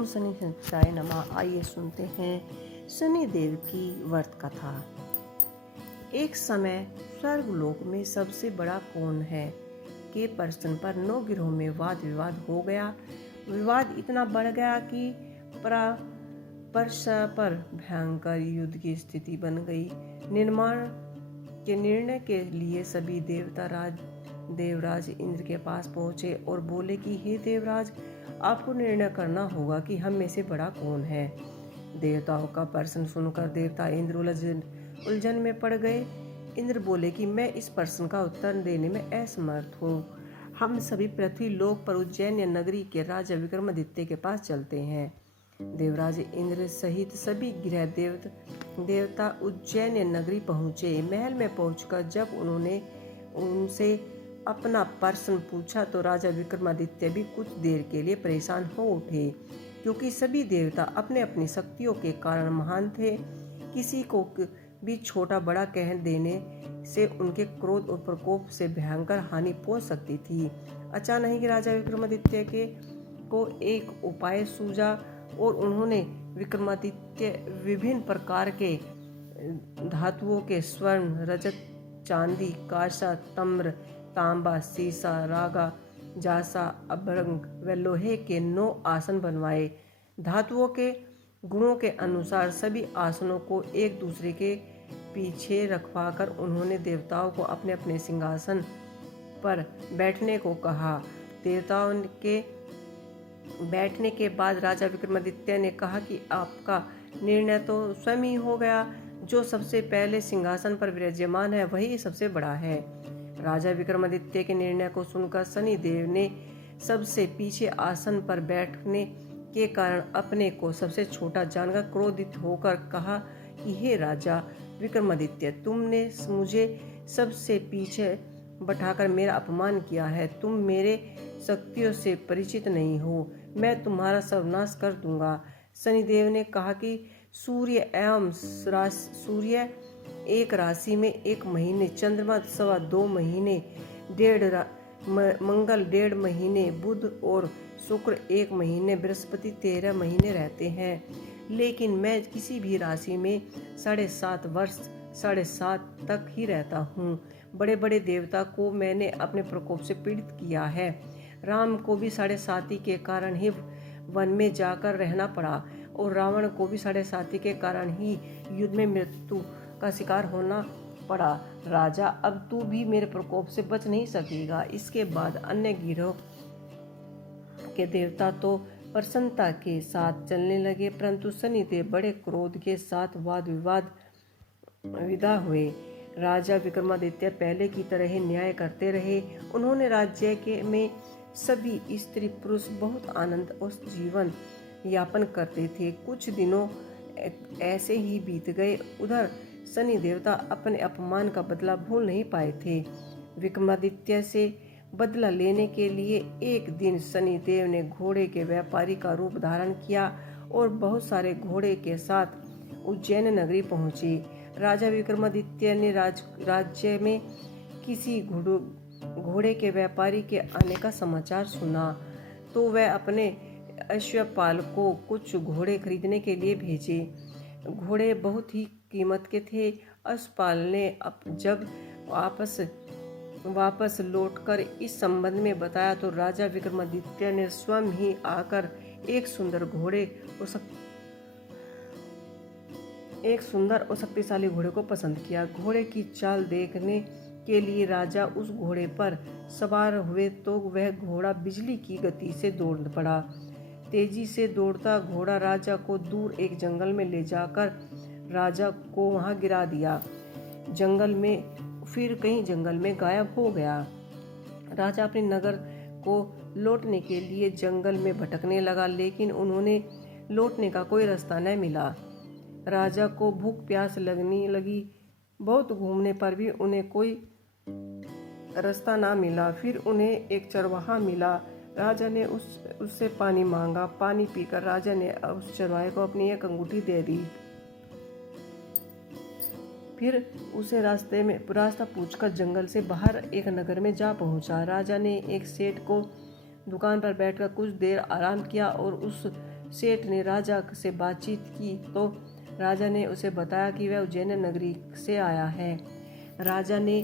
ओम शनि शिवाय नमः। आइए सुनते हैं शनिदेव की व्रत कथा। एक समय स्वर्गलोक में सबसे बड़ा कौन है के प्रश्न पर 9 गिरोह में वाद विवाद हो गया। विवाद इतना बढ़ गया कि परस्पर भयंकर युद्ध की स्थिति बन गई। निर्माण के निर्णय के लिए सभी देवराज इंद्र के पास पहुंचे और बोले कि हे देवराज, आपको निर्णय करना होगा कि हम में से बड़ा कौन है। देवताओं का प्रश्न सुनकर देवता इंद्र उलझन में पड़ गए। इंद्र बोले कि मैं इस प्रश्न का उत्तर देने में असमर्थ हूँ। हम सभी पृथ्वी लोक पर उज्जैन नगरी के राजा विक्रमादित्य के पास चलते हैं। देवराज इंद्र सहित सभी ग्रह देवता उज्जैन नगरी पहुँचे। महल में पहुंचकर जब उन्होंने उनसे अपना प्रश्न पूछा तो राजा विक्रमादित्य भी कुछ देर के लिए परेशान हो उठे, क्योंकि सभी देवता अपने अपनी शक्तियों के कारण महान थे। किसी को भी छोटा बड़ा कह देने से उनके क्रोध और प्रकोप से भयंकर हानि पहुंच सकती थी। अचानक ही राजा विक्रमादित्य को एक उपाय सूझा और उन्होंने विक्रमादित्य विभिन्न प्रकार के धातुओं के स्वर्ण, रजत, चांदी, कांसा, ताम्र, तांबा, सीसा, रागा, जासा, अभ्रंग व लोहे के 9 आसन बनवाए। धातुओं के गुणों के अनुसार सभी आसनों को एक दूसरे के पीछे रखवाकर उन्होंने देवताओं को अपने अपने सिंहासन पर बैठने को कहा। देवताओं के बैठने के बाद राजा विक्रमादित्य ने कहा कि आपका निर्णय तो स्वयं ही हो गया। जो सबसे पहले सिंहासन पर विराजमान है वही सबसे बड़ा है। राजा विक्रमादित्य के निर्णय को सुनकर शनिदेव ने सबसे पीछे आसन पर बैठने के कारण अपने को सबसे छोटा जानकर क्रोधित होकर कहा कि हे राजा विक्रमादित्य, तुमने मुझे सबसे पीछे बैठाकर मेरा अपमान किया है। तुम मेरे शक्तियों से परिचित नहीं हो। मैं तुम्हारा सर्वनाश कर दूंगा। शनिदेव ने कहा कि सूर्य एक राशि में 1 महीने, चंद्रमा 2.25 महीने, मंगल 1.5 महीने, बुध और शुक्र 1 महीने, बृहस्पति 13 महीने रहते हैं। लेकिन मैं किसी भी राशि में 7.5 वर्ष 7.5 तक ही रहता हूँ। बड़े बड़े देवता को मैंने अपने प्रकोप से पीड़ित किया है। राम को भी 7.5 के कारण ही वन में जाकर रहना पड़ा और रावण को भी 7.5 के कारण ही युद्ध में मृत्यु का शिकार होना पड़ा। राजा, अब तू भी मेरे प्रकोप से बच नहीं सकेगा। इसके बाद अन्य गिरोह के देवता तो प्रसन्नता के साथ चलने लगे, परंतु शनिदेव बड़े क्रोध के साथ वाद विवाद विदा हुए। राजा विक्रमादित्य पहले की तरह ही न्याय करते रहे। उन्होंने राज्य में सभी स्त्री पुरुष बहुत आनंद और जीवन यापन करते थे। कुछ दिनों ऐसे ही बीत गए। उधर शनि देवता अपने अपमान का बदला भूल नहीं पाए थे। विक्रमादित्य से बदला लेने के लिए एक दिन शनिदेव ने घोड़े के व्यापारी का रूप धारण किया और बहुत सारे घोड़े के साथ उज्जैन नगरी पहुंचे। राजा विक्रमादित्य ने राज्य में किसी घोड़े के व्यापारी के आने का समाचार सुना तो वह अपने अश्वपाल को कुछ घोड़े खरीदने के लिए भेजे। घोड़े बहुत ही कीमत के थे। अश्वपाल ने जब वापस लौटकर इस संबंध में बताया तो राजा विक्रमादित्य ने स्वयं ही आकर एक सुंदर और शक्तिशाली घोड़े को पसंद किया। घोड़े की चाल देखने के लिए राजा उस घोड़े पर सवार हुए तो वह घोड़ा बिजली की गति से दौड़ पड़ा। तेजी से दौड़ता घोड़ा राजा को दूर एक जंगल में ले जाकर राजा को वहां गिरा दिया। फिर कहीं जंगल में गायब हो गया। राजा अपने नगर को लौटने के लिए जंगल में भटकने लगा, लेकिन उन्होंने लौटने का कोई रास्ता न मिला। राजा को भूख प्यास लगने लगी। बहुत घूमने पर भी उन्हें कोई रास्ता ना मिला। फिर उन्हें एक चरवाहा मिला। राजा ने उससे पानी मांगा। पानी पीकर राजा ने उस चरवाहे को अपनी एक अंगूठी दे दी। फिर उसे रास्ता पूछकर जंगल से बाहर एक नगर में जा पहुंचा। राजा ने एक सेठ को दुकान पर बैठकर कुछ देर आराम किया और उस सेठ ने राजा से बातचीत की तो राजा ने उसे बताया कि वह उज्जैन नगरी से आया है। राजा ने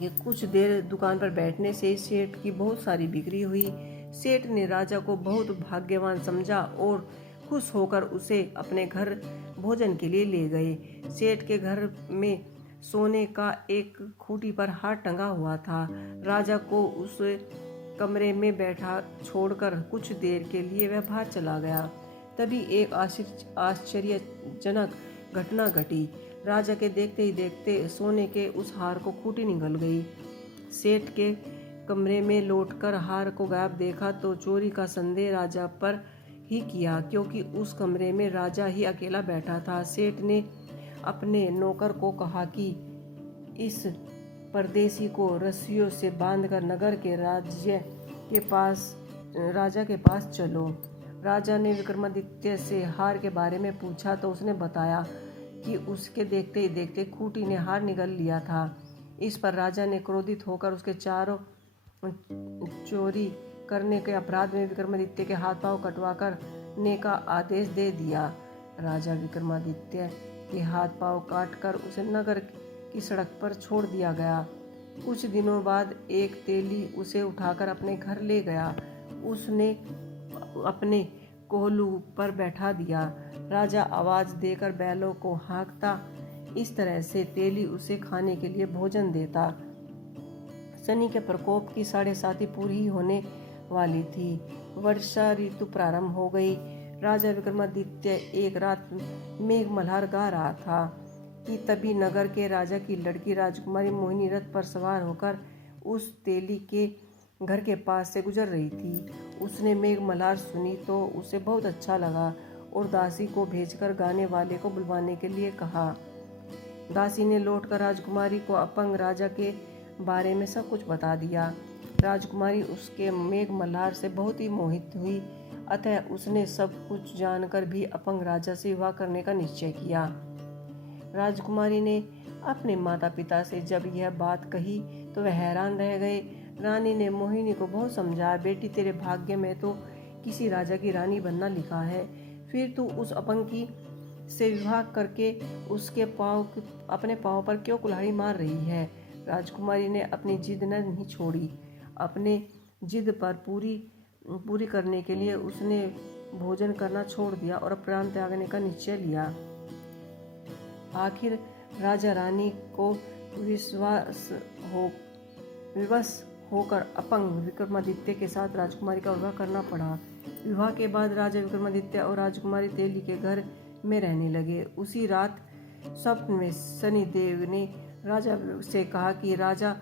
ये कुछ देर दुकान पर बैठने से सेठ की बहुत सारी बिक्री हुई। सेठ ने राजा को बहुत भाग्यवान समझा और खुश होकर उसे अपने घर भोजन के लिए ले गए। सेठ के घर में सोने का एक खूंटी पर हाथ टंगा हुआ था। राजा को उस कमरे में बैठा छोड़कर कुछ देर के लिए वह बाहर चला गया। तभी एक आश्चर्यजनक घटना घटी। राजा के देखते ही देखते सोने के उस हार को खूंटी निकल गई। सेठ के कमरे में लौटकर हार को गायब देखा तो चोरी का संदेह राजा पर ही किया, क्योंकि उस कमरे में राजा ही अकेला बैठा था। सेठ ने अपने नौकर को कहा कि इस परदेसी को रस्सियों से बांधकर नगर के राजा के पास चलो। राजा ने विक्रमादित्य से हार के बारे में पूछा तो उसने बताया कि उसके देखते ही देखते खूंटी ने हार निगल लिया था। इस पर राजा ने क्रोधित होकर उसके चोरी करने के अपराध में विक्रमादित्य के हाथ पांव कटवा करने का आदेश दे दिया। राजा विक्रमादित्य के हाथ पांव काटकर उसे नगर की सड़क पर छोड़ दिया गया। कुछ दिनों बाद एक तेली उसे उठाकर अपने घर ले गया। उसने अपने कोहलू पर बैठा दिया। राजा आवाज देकर बैलों को हाँकता। इस तरह से तेली उसे खाने के लिए भोजन देता। शनि के प्रकोप की 7.5 पूरी होने वाली थी। वर्षा ऋतु प्रारंभ हो गई। राजा विक्रमादित्य एक रात मेघ मल्हार गा रहा था कि तभी नगर के राजा की लड़की राजकुमारी मोहिनी रथ पर सवार होकर उस तेली के घर के पास से गुजर रही थी। उसने मेघ मल्हार सुनी तो उसे बहुत अच्छा लगा और दासी को भेजकर गाने वाले को बुलवाने के लिए कहा। दासी ने लौटकर राजकुमारी को अपंग राजा के बारे में सब कुछ बता दिया। राजकुमारी उसके मेघ मल्हार से बहुत ही मोहित हुई, अतः उसने सब कुछ जानकर भी अपंग राजा से विवाह करने का निश्चय किया। राजकुमारी ने अपने माता पिता से जब यह बात कही तो वह हैरान रह गए। रानी ने मोहिनी को बहुत समझाया, बेटी तेरे भाग्य में तो किसी राजा की रानी बनना लिखा है, फिर तू उस अपंगी से विवाह करके उसके अपने पाँव पर क्यों कुल्हाड़ी मार रही है। राजकुमारी ने अपनी जिद नहीं छोड़ी। अपने जिद पर पूरी करने के लिए उसने भोजन करना छोड़ दिया और प्राण त्यागने का निश्चय लिया। आखिर राजा रानी को विवश होकर अपंग विक्रमादित्य के साथ राजकुमारी का विवाह करना पड़ा। विवाह के बाद राजा विक्रमादित्य और राजकुमारी तेली के घर में रहने लगे। उसी रात स्वप्न में शनिदेव ने राजा से कहा कि राजा,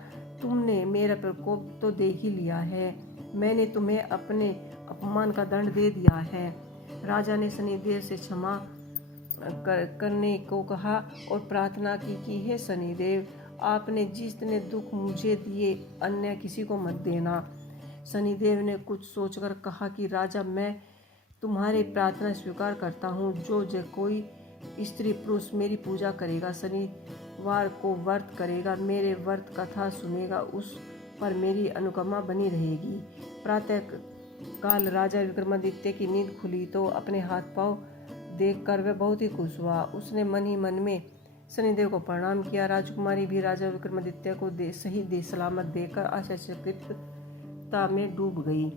तुमने मेरा प्रकोप तो देख ही लिया है, मैंने तुम्हें अपने अपमान का दंड दे दिया है। राजा ने शनिदेव से क्षमा करने को कहा और प्रार्थना की कि हे शनिदेव, आपने जितने दुख मुझे दिए अन्य किसी को मत देना। शनिदेव ने कुछ सोचकर कहा कि राजा, मैं तुम्हारी प्रार्थना स्वीकार करता हूँ। जो कोई स्त्री पुरुष मेरी पूजा करेगा, शनिवार को व्रत करेगा, मेरे व्रत कथा सुनेगा, उस पर मेरी अनुकंपा बनी रहेगी। प्रातः काल राजा विक्रमादित्य की नींद खुली तो अपने हाथ पांव देखकर वह बहुत ही खुश हुआ। उसने मन ही मन में शनिदेव को प्रणाम किया। राजकुमारी भी राजा विक्रमादित्य को सही सलामत देखकर आश्चर्यचकितता में डूब गई।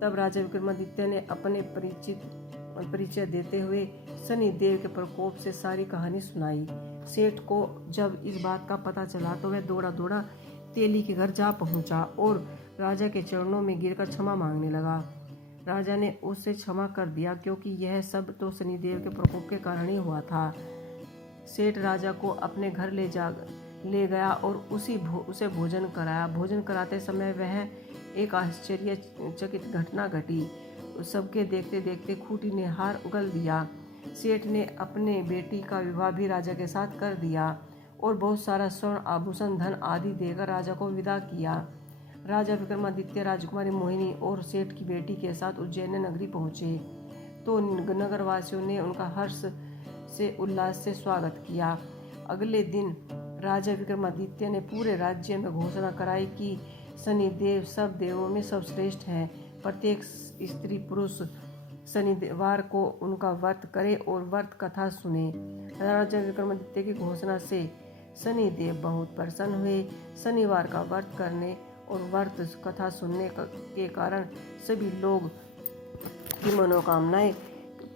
तब राजा विक्रमादित्य ने अपने परिचय देते हुए शनिदेव के प्रकोप से सारी कहानी सुनाई। सेठ को जब इस बात का पता चला तो वह दौड़ा दौड़ा तेली के घर जा पहुंचा और राजा के चरणों में गिरकर क्षमा मांगने लगा। राजा ने उसे क्षमा कर दिया, क्योंकि यह सब तो शनिदेव के प्रकोप के कारण ही हुआ था। सेठ राजा को अपने घर ले गया और उसे भोजन कराया। भोजन कराते समय वह एक आश्चर्यचकित घटना घटी। सबके देखते देखते खूंटी ने हार उगल दिया। सेठ ने अपने बेटी का विवाह भी राजा के साथ कर दिया और बहुत सारा स्वर्ण आभूषण धन आदि देकर राजा को विदा किया। राजा विक्रमादित्य राजकुमारी मोहिनी और सेठ की बेटी के साथ उज्जैन नगरी पहुँचे तो नगरवासियों ने उनका हर्ष से उल्लास से स्वागत किया। अगले दिन राजा विक्रमादित्य ने पूरे राज्य में घोषणा कराई कि शनिदेव सब देवों में सर्वश्रेष्ठ हैं। प्रत्येक स्त्री पुरुष शनिवार को उनका व्रत करें और व्रत कथा सुने। राजा विक्रमादित्य की घोषणा से शनिदेव बहुत प्रसन्न हुए। शनिवार का व्रत करने और व्रत कथा सुनने के कारण सभी लोग की मनोकामनाएं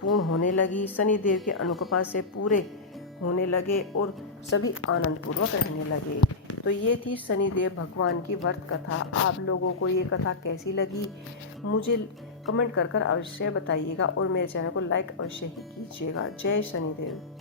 पूर्ण होने लगी। शनिदेव के अनुकंपा से पूरे होने लगे और सभी आनंद पूर्वक रहने लगे। तो ये थी शनिदेव भगवान की व्रत कथा। आप लोगों को ये कथा कैसी लगी मुझे कमेंट कर अवश्य बताइएगा और मेरे चैनल को लाइक अवश्य ही कीजिएगा। जय शनिदेव।